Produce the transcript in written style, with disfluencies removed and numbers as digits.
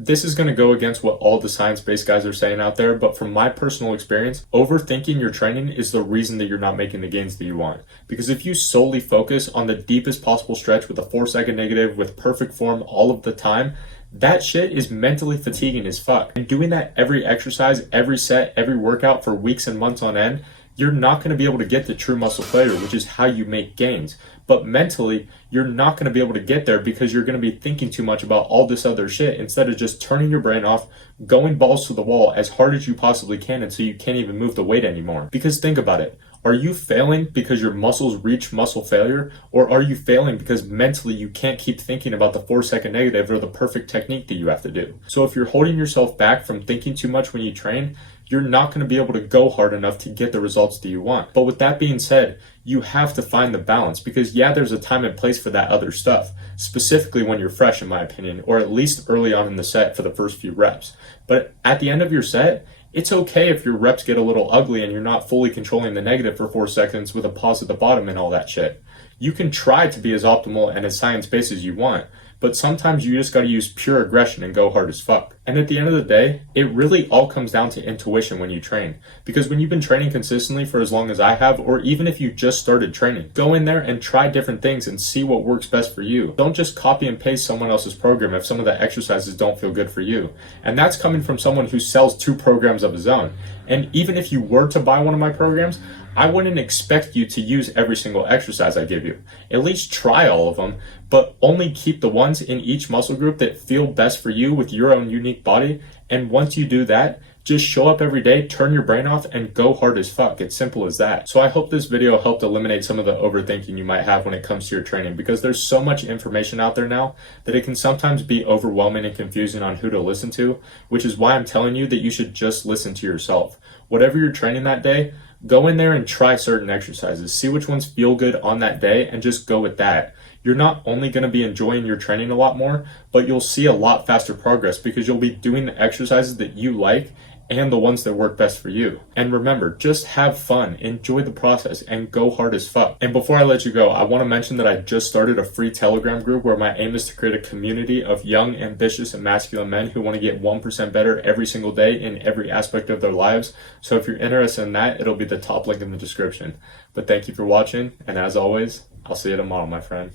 This is going to go against what all the science-based guys are saying out there, but from my personal experience, overthinking your training is the reason that you're not making the gains that you want. Because if you solely focus on the deepest possible stretch with a 4-second negative with perfect form all of the time, that shit is mentally fatiguing as fuck. And doing that every exercise, every set, every workout for weeks and months on end, you're not going to be able to get to true muscle failure, which is how you make gains. But mentally, you're not going to be able to get there because you're going to be thinking too much about all this other shit instead of just turning your brain off, going balls to the wall as hard as you possibly can until you can't even move the weight anymore. Because think about it. Are you failing because your muscles reach muscle failure, or are you failing because mentally you can't keep thinking about the 4-second negative or the perfect technique that you have to do? So if you're holding yourself back from thinking too much when you train, you're not going to be able to go hard enough to get the results that you want. But with that being said, you have to find the balance because yeah, there's a time and place for that other stuff, specifically when you're fresh, in my opinion, or at least early on in the set for the first few reps. But at the end of your set, it's okay if your reps get a little ugly and you're not fully controlling the negative for 4 seconds with a pause at the bottom and all that shit. You can try to be as optimal and as science-based as you want, but sometimes you just gotta use pure aggression and go hard as fuck. And at the end of the day, it really all comes down to intuition when you train. Because when you've been training consistently for as long as I have, or even if you just started training, go in there and try different things and see what works best for you. Don't just copy and paste someone else's program if some of the exercises don't feel good for you. And that's coming from someone who sells 2 programs of his own. And even if you were to buy one of my programs, I wouldn't expect you to use every single exercise I give you. At least try all of them, but only keep the ones in each muscle group that feel best for you with your own unique body. And once you do that, just show up every day, turn your brain off, and go hard as fuck. It's simple as that. So I hope this video helped eliminate some of the overthinking you might have when it comes to your training, because there's so much information out there now that it can sometimes be overwhelming and confusing on who to listen to, which is why I'm telling you that you should just listen to yourself. Whatever you're training that day, go in there and try certain exercises. See which ones feel good on that day and just go with that. You're not only going to be enjoying your training a lot more, but you'll see a lot faster progress because you'll be doing the exercises that you like and the ones that work best for you. And remember, just have fun, enjoy the process, and go hard as fuck. And before I let you go, I want to mention that I just started a free Telegram group where my aim is to create a community of young, ambitious, and masculine men who want to get 1% better every single day in every aspect of their lives. So if you're interested in that, it'll be the top link in the description. But thank you for watching, and as always, I'll see you tomorrow, my friend.